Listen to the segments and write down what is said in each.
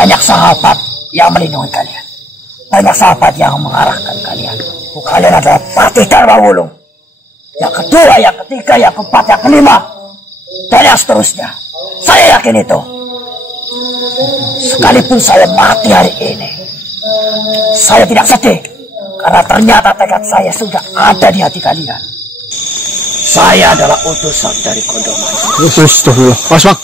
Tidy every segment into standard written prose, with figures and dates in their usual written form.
banyak sahabat yang melindungi kalian. Banyak sahabat yang mengarahkan kalian. Kalian adalah Patih Dharma Wulung. Yang kedua, yang ketiga, yang keempat, yang kelima, dan yang seterusnya. Saya yakin itu. Sekalipun saya mati hari ini, saya tidak sedih. Karena ternyata tekad saya sudah ada di hati kalian. Saya adalah utusan dari Kondomaya. Astagfirullah.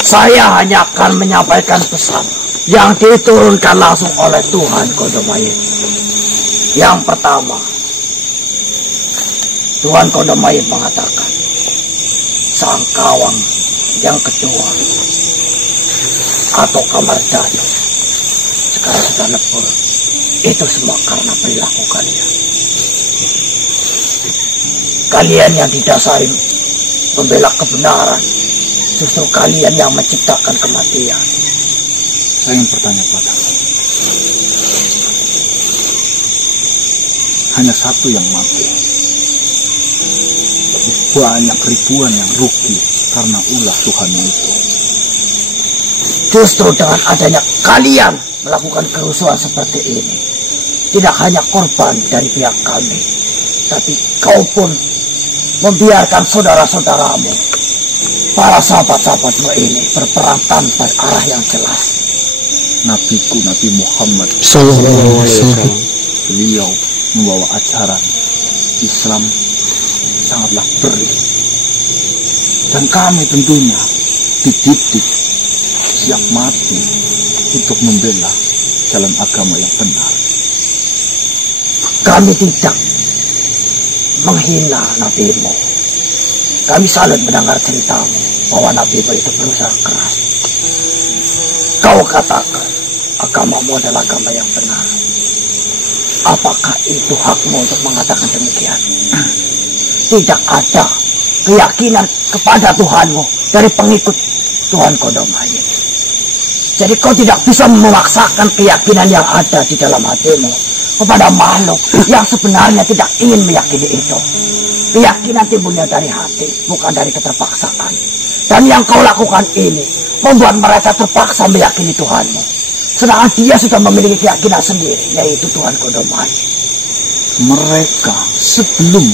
Saya hanya akan menyampaikan pesan yang diturunkan langsung oleh Tuhan Kondomaya. Yang pertama, Tuhan Kondomaya mengatakan, Sang Kawang. Yang kedua, atau Kamardhanu sekarang sudah lebur. Itu semua karena perilaku kalian. Kalian yang didasari membela kebenaran, justru kalian yang menciptakan kematian. Saya ingin bertanya padamu. Hanya satu yang mati. Banyak ribuan yang rugi karena ulah Tuhanmu itu. Justru dengan adanya kalian melakukan kerusuhan seperti ini, tidak hanya korban dari pihak kami, tapi kau pun membiarkan saudara-saudaramu, para sahabat-sahabatmu ini berperang tanpa arah yang jelas. Nabiku Nabi Muhammad SAW, beliau membawa ajaran Islam sangatlah berat, dan kami tentunya dididik siap mati untuk membela jalan agama yang benar. Kami tidak menghina nabimu. Kami salut mendengar ceritamu bahwa nabimu itu berusaha keras. Kau katakan agamamu adalah agama yang benar. Apakah itu hakmu untuk mengatakan demikian? Tidak ada keyakinan kepada Tuhanmu dari pengikut Tuhan Kondomaya. Jadi kau tidak bisa memaksakan keyakinan yang ada di dalam hatimu kepada makhluk yang sebenarnya tidak ingin meyakini itu. Keyakinan timbulnya dari hati, bukan dari keterpaksaan. Dan yang kau lakukan ini membuat mereka terpaksa meyakini Tuhanmu. Sedangkan dia sudah memiliki keyakinan sendiri, yaitu Tuhan Kondomaya. Mereka sebelum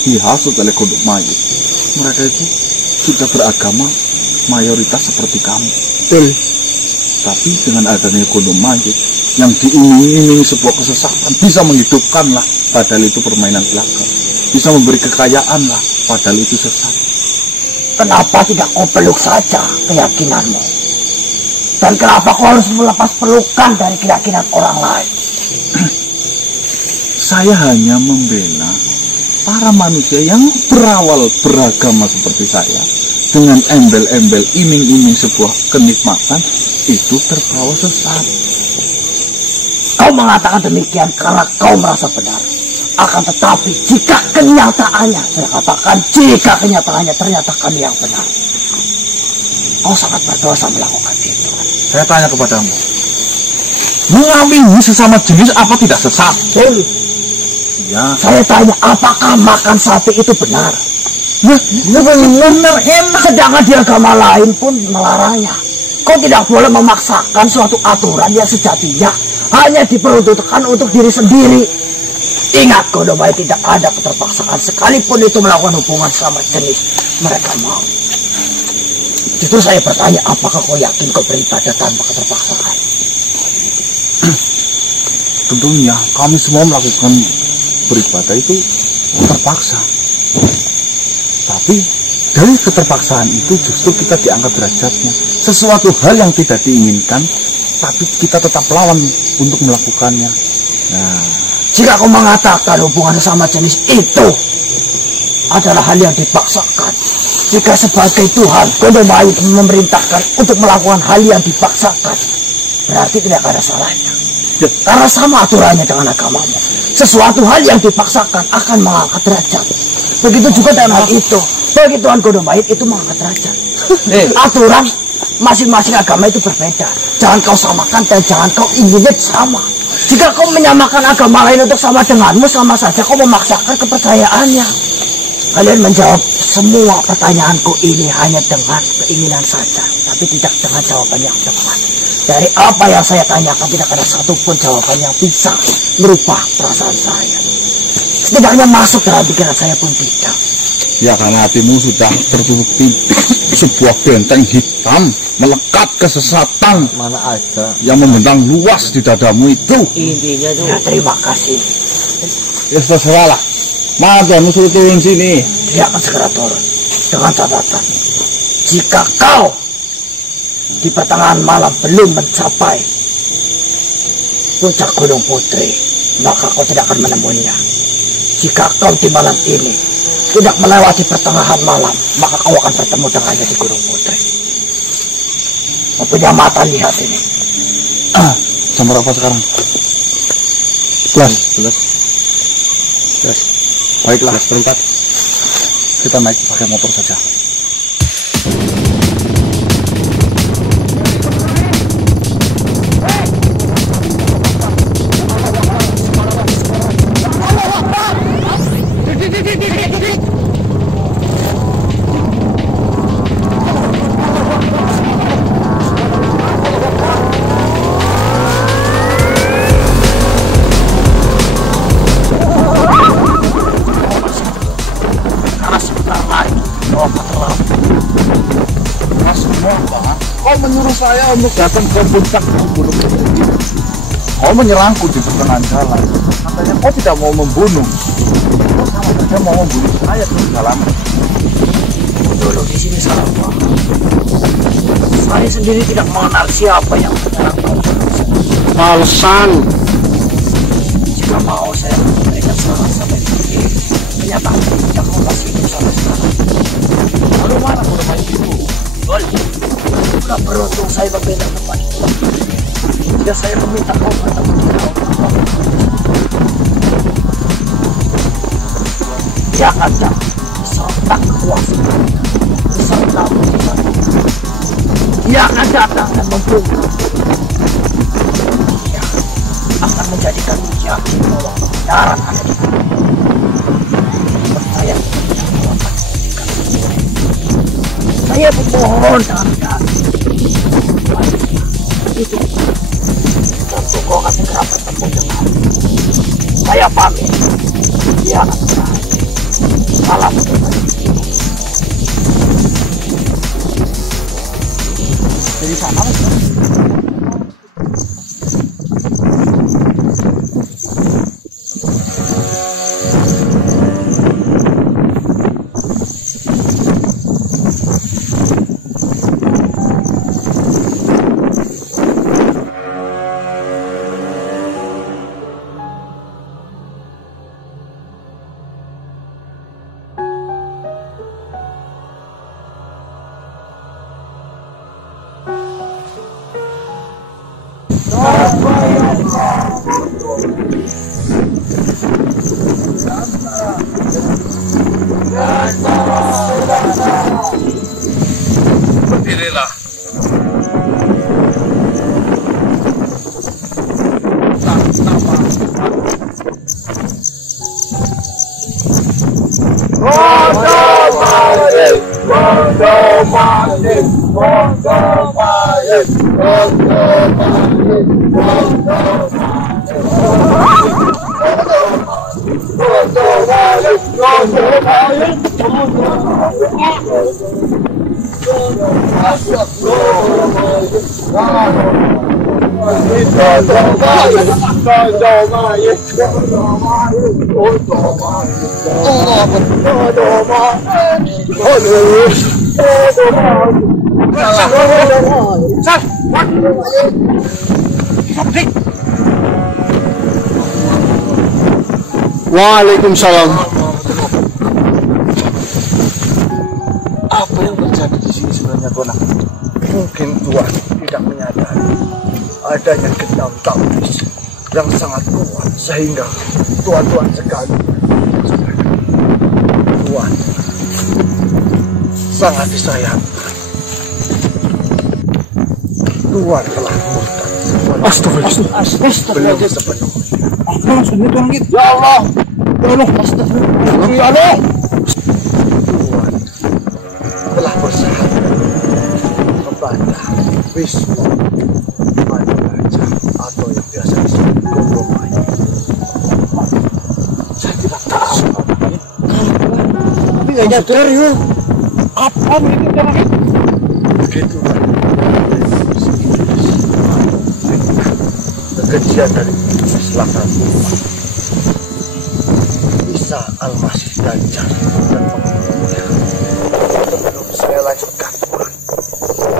dihasut oleh Kondomaya, mereka itu sudah beragama mayoritas seperti kamu. betul. Tapi dengan adanya Kondomaya yang diiming-imingi sebuah kesesatan, bisa menghidupkanlah, padahal itu permainan belaka. Bisa memberi kekayaan lah, padahal itu sesat. Kenapa tidak kau peluk saja keyakinanmu? Dan kenapa kau harus melepas pelukan dari keyakinan orang lain? Saya hanya membela para manusia yang berawal beragama seperti saya, dengan embel-embel iming-iming sebuah kenikmatan, itu terbawa sesat. Kau mengatakan demikian karena kau merasa benar. Akan tetapi jika kenyataannya, saya katakan jika kenyataannya ternyata kami yang benar, kau sangat berdosa melakukan itu. Saya tanya kepadamu, mengawini sesama jenis apa tidak sesat? Ya. Saya tanya, apakah makan sapi itu benar? Benar, enak. Sedangkan di agama lain pun melarangnya. Kau tidak boleh memaksakan suatu aturan yang sejatinya hanya diperuntukkan untuk diri sendiri. Ingat, Kondomaya tidak ada keterpaksaan, sekalipun itu melakukan hubungan sama jenis mereka mau. Justru saya bertanya, apakah kau yakin kau beribadah tanpa keterpaksaan? Tentunya kami semua melakukan beribadah itu terpaksa. Tapi dari keterpaksaan itu justru kita diangkat derajatnya. Sesuatu hal yang tidak diinginkan, tapi kita tetap lawan untuk melakukannya. Nah, jika kau mengatakan hubungan sama jenis itu adalah hal yang dipaksakan, jika sebagai Tuhan Kondomaya memerintahkan untuk melakukan hal yang dipaksakan, berarti tidak ada salahnya. Karena sama aturannya dengan agamamu. Sesuatu hal yang dipaksakan akan mengangkat derajat. Begitu juga dengan hal itu. Bagi Tuhan Kondomaya itu mengangkat derajat. Aturan masing-masing agama itu berbeda. Jangan kau samakan dan jangan kau ingin sama. Jika kau menyamakan agama lain untuk sama denganmu, sama saja kau memaksakan kepercayaannya. Kalian menjawab semua pertanyaanku ini hanya dengan keinginan saja, tapi tidak dengan jawaban yang tepat. Dari apa yang saya tanyakan tidak ada satupun jawaban yang bisa merubah perasaan saya. Setidaknya masuk dalam pikiran saya pun tidak. Ya karena hatimu sudah tertutup titik sebuah benteng hitam melekat kesesatan. Mana ada yang membentang luas di dadamu itu. intinya tuh. Ya, terima kasih. Ya terserah lah. Mana Tuhan suruh turun sini? Dia akan segera turun dengan catatan, jika kau di pertengahan malam belum mencapai puncak Gunung Putri, maka kau tidak akan menemuinya. Jika kau di malam ini tidak melewati pertengahan malam, maka kau akan bertemu dengannya di Gunung Putri. Mempunyai mata lihat ini. Jam berapa sekarang? 11. Baiklah, berangkat. Kita naik pakai motor saja. Kau menyuruh saya untuk datang ke puncak Gunung Putri. Kau menyerangku di pertengahan jalan. Katanya kau tidak mau membunuh. Kau sama saja mau membunuh saya di dalam. Dulu di sini salah paham. Saya sendiri tidak mengenal siapa yang menyerang kau. Alasan Jika mau saya memberikan saran sampai pergi. Ternyata tidak mau kasih itu sampai sekarang. Lalu mana rumah ibu? Sudah beruntung saya berbeda tempat itu. Jika saya meminta kau bertemu di dalam dia akan datang beserta kekuasaan, beserta mujizat. Dia akan datang dan membunuh. Dia akan menjadikan yakin bahwa kebenaran ada di sana. Percaya saya memohon Anda itu tentu kau akan segera bertemu dengan saya. Pamit. Dia akan berakhir. Salam dari sana. Berdirilah. Waalaikumsalam. Apa yang terjadi di sini sebenarnya, Kona? Mungkin Tuhan tidak menyadari adanya gendam tapis yang sangat kuat sehingga Tuhan sekali Tuhan sangat disayangkan. Tuhan telah murtad. Astagfirullah. Belum sepenuhnya. Ya Allah. Ya Allah. Astagfirullah. Ya Allah. Wisnu Raja atau yang biasa disebut Gondomaya. Saya tidak tahu. Tapi nggak nyadar ya. Apa itu namanya? Begitu kan. Kekejian dari selatan Isa Al-Masih Dajjal dan pengikutnya. Sebelum saya lanjutkan,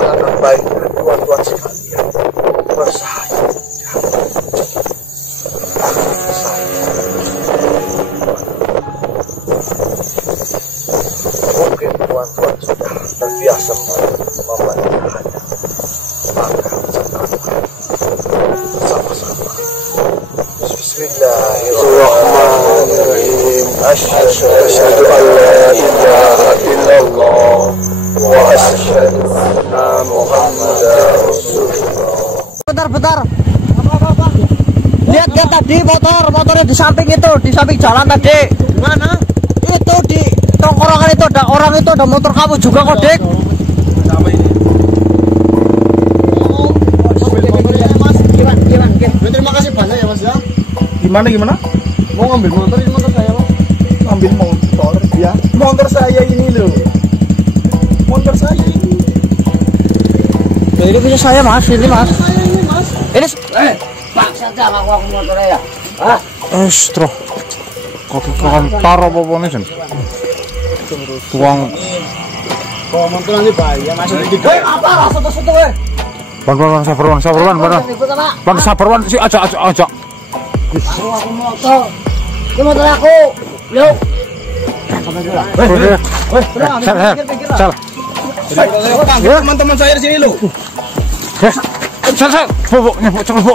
alangkah baiknya tuan-tuan sekalian bersahaja. Mungkin tuan-tuan sudah terbiasa membacanya, maka ucapkanlah sama-sama. Bismillahirrahmanirrahim. Asyhadu an la ilaha illallah wa asyhadu anna Muhammadar Rasulullah. Bentar. Apa? Lihat tadi motornya di samping itu, di samping jalan tadi. Mana? Itu di tongkrongan itu ada orang itu, ada motor kamu juga kok, Dik. Apa ini? Mas, gimana? Terima kasih banyak ya Mas ya. Gimana? Mau ngambil motor ini, motor saya Mas. Ambil motor ya. Motor saya ini loh. Motor saya ini. Ini punya saya, Mas. Ini, Mas. Ini Pak, saya aku motornya ya. Terus kopi kantor apa nih Jen? Tuang. Kalau motor nanti bahaya Mas. apa? Soto-soto weh. Bang, sabar. Bang, sabar si aja. Aku motor. Ini motor aku. Yuk. Salah. Teman-teman saya di sini loh. Salah. Bu, coba bu.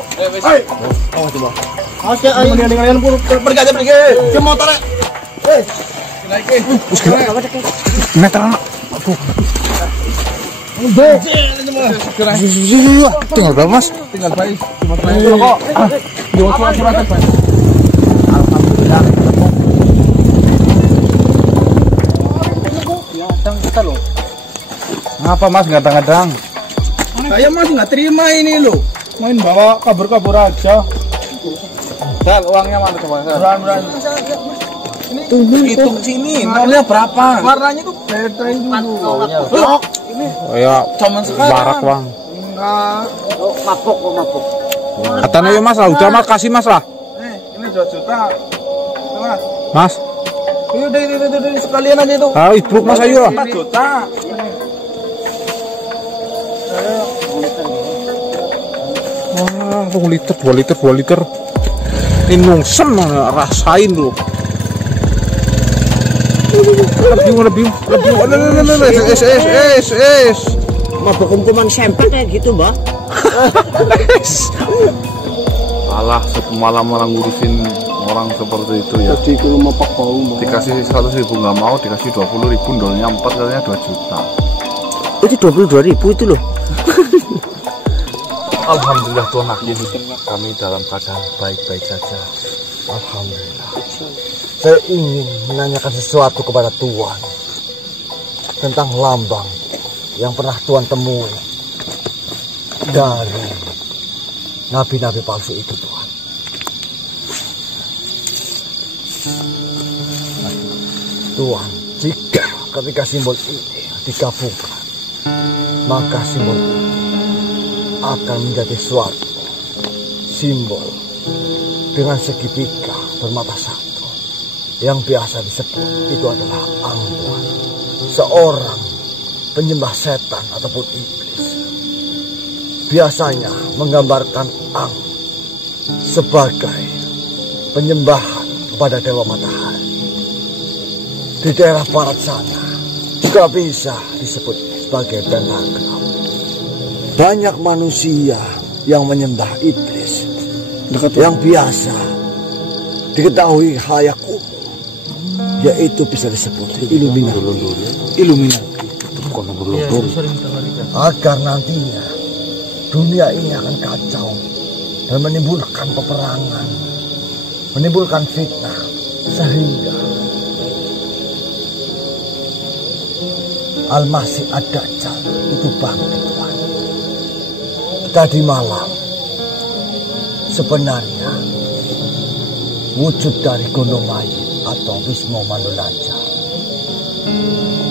Oke, ayo. Kalian pergi aja. Ke motornya. Meteran. Tinggal berapa Mas? Tinggal baik. Cuma dulu kok. Surat-surat baik. Alhamdulillah. Ngapa Mas gadang-gadang? Saya Mas nggak terima ini loh. Main bawa kabur-kabur aja. Sal, uangnya mana coba? Beran. Hitung sini. Nolnya berapa? Warnanya tuh beda ini dulu. Ini. Oh ya, zaman sekarang. barak bang. Enggak. Mabuk. Katanya ya Mas lah, udah Mas kasih Mas lah. Ini 2 juta. Mas. Mas. Udah sekalian aja itu. Ah, ibu Mas ayo. 4 juta. Wah, 2 liter. Ini nungsem rasain lu. Lebih. Es. Mabuk hukuman sempak kayak gitu, Mbak. Alah, satu malam orang ngurusin orang seperti itu ya. Jadi kalau mau pak bau. Dikasih 100.000 nggak mau, dikasih 20.000, dolnya 4 katanya 2 juta. Itu 22.000 itu loh. Alhamdulillah Tuhan, akhirnya kami dalam keadaan baik-baik saja. Alhamdulillah. Saya ingin menanyakan sesuatu kepada Tuhan tentang lambang yang pernah Tuhan temui dari nabi-nabi palsu itu, Tuhan. Tuhan, jika ketika simbol ini digabungkan, maka simbol ini akan menjadi suatu simbol dengan segitiga bermata satu yang biasa disebut itu adalah angkuhan, seorang penyembah setan ataupun iblis. Biasanya menggambarkan ang sebagai penyembahan kepada dewa matahari. Di daerah barat sana juga bisa disebut sebagai pentagram. Banyak manusia yang menyembah iblis yang biasa diketahui halayak umum, yaitu bisa disebut Illuminati. Agar nantinya dunia ini akan kacau dan menimbulkan peperangan, menimbulkan fitnah, sehingga Al-Masih Ad-Dajjal itu bangkit, Tuhan. tadi malam sebenarnya wujud dari Gunung Mayit atau Wisma Manulaja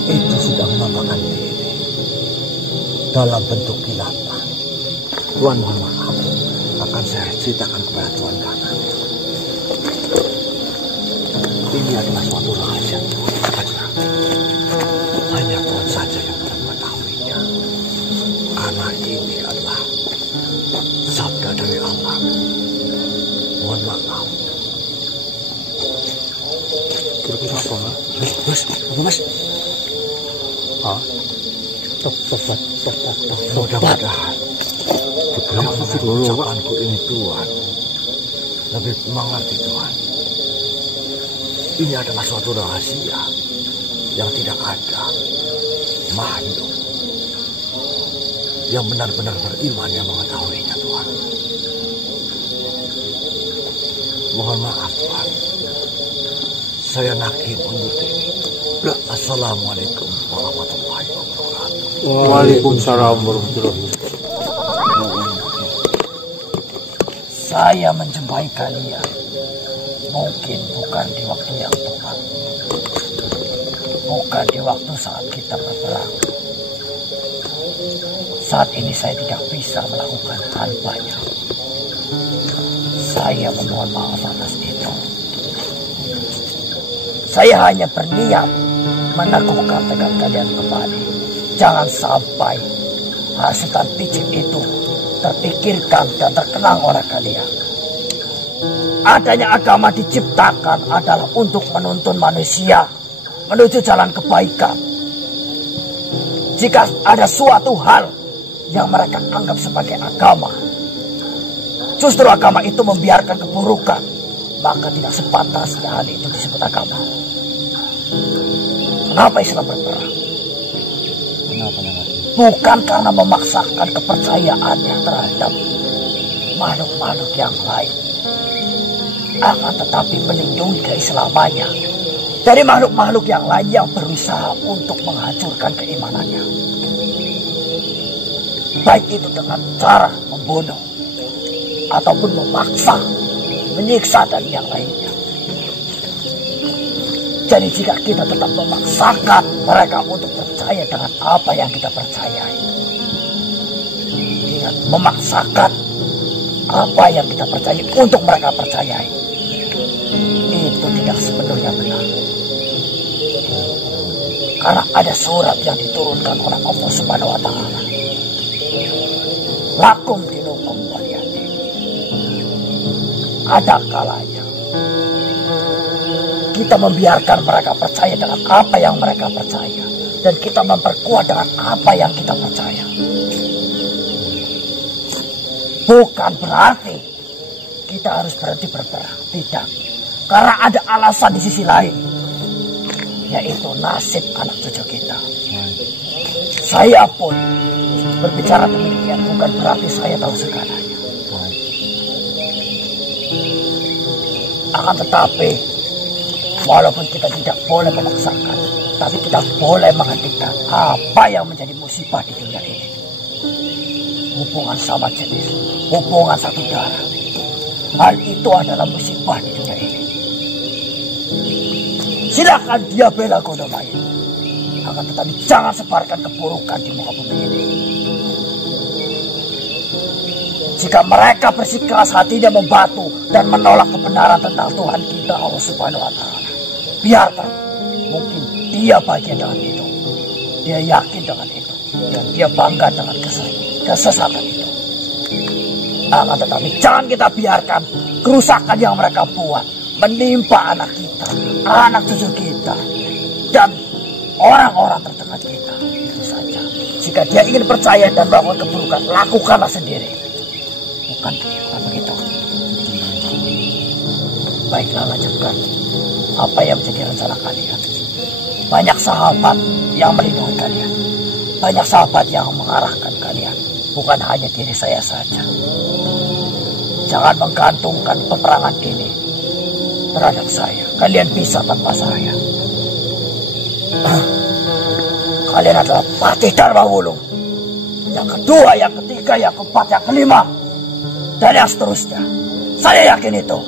itu sudah menampakkan diri dalam bentuk kilatan. Tuan mohon maaf, akan saya ceritakan kepada Tuan Kana. Ini adalah suatu rahasia Tuan. Hanya Tuan saja yang dapat mengetahuinya. Karena ini adalah sabda dari Allah. Mohon maaf. Kira-kira apa, Mas? Apa, Mas? Hah? Mudah-mudahan ucapanku ini Tuhan lebih mengerti Tuhan. Ini adalah suatu rahasia yang tidak ada makhluk yang benar-benar beriman yang mengetahuinya Tuhan. Mohon maaf Tuhan, saya Nakim undur diri. Assalamualaikum warahmatullahi wabarakatuh. Waalaikumsalam warahmatullahi wabarakatuh. Saya menjumpai kalian mungkin bukan di waktu yang tepat, bukan di waktu saat kita berperang. Saat ini saya tidak bisa melakukan hal banyak. Saya memohon maaf atas itu. Saya hanya berniat meneguhkan tekad kalian kembali. Jangan sampai hasutan picik itu terpikirkan dan terkenang oleh kalian. Adanya agama diciptakan adalah untuk menuntun manusia menuju jalan kebaikan. Jika ada suatu hal yang mereka anggap sebagai agama, justru agama itu membiarkan keburukan, maka tidak sepantasnya hal itu disebut agama. Kenapa Islam berperang? Bukan karena memaksakan kepercayaannya terhadap makhluk-makhluk yang lain, akan tetapi melindungi keislamannya dari makhluk-makhluk yang lain yang berusaha untuk menghancurkan keimanannya. Baik itu dengan cara membunuh ataupun memaksa, menyiksa dan yang lainnya. Jadi jika kita tetap memaksakan mereka untuk percaya dengan apa yang kita percayai, ingat, memaksakan apa yang kita percayai untuk mereka percayai, itu tidak sepenuhnya benar. Karena ada surat yang diturunkan oleh Allah Subhanahu wa Ta'ala. Lakum dinukum waliyadin. Ada kalanya kita membiarkan mereka percaya dengan apa yang mereka percaya, dan kita memperkuat dengan apa yang kita percaya. Bukan berarti kita harus berhenti berperang, tidak. Karena ada alasan di sisi lain, yaitu nasib anak cucu kita. Saya pun berbicara demikian bukan berarti saya tahu segalanya. Akan tetapi, walaupun kita tidak boleh memaksakan, tapi kita boleh menghentikan apa yang menjadi musibah di dunia ini. Hubungan sama jenis, hubungan satu darah, hal itu adalah musibah di dunia ini. Silakan dia bela Gunung Mayit, akan tetapi jangan sebarkan keburukan di muka bumi ini. Jika mereka bersikeras hatinya membatu dan menolak kebenaran tentang Tuhan kita Allah Subhanahu wa Ta'ala, biarkan. Mungkin dia bahagia dengan itu, dia yakin dengan itu, dan dia bangga dengan kesesatan itu. Akan tetapi jangan kita biarkan kerusakan yang mereka buat menimpa anak kita, anak cucu kita, dan orang-orang terdekat kita. Itu saja. Jika dia ingin percaya dan melakukan keburukan, lakukanlah sendiri. Bukan begitu. Baiklah, lanjutkan apa yang menjadi rencana kalian. Banyak sahabat yang melindungi kalian, banyak sahabat yang mengarahkan kalian, bukan hanya diri saya saja. Jangan menggantungkan peperangan ini terhadap saya. Kalian bisa tanpa saya. Kalian adalah Patih Dharma Wulung. yang kedua, yang ketiga, yang keempat, yang kelima, dan yang seterusnya. Saya yakin itu.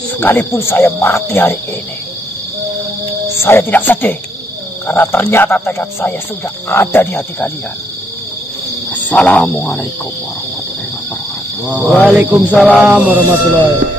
Sekalipun saya mati hari ini, saya tidak sedih. Karena ternyata tekad saya sudah ada di hati kalian. Assalamualaikum warahmatullahi wabarakatuh. Waalaikumsalam warahmatullahi wabarakatuh.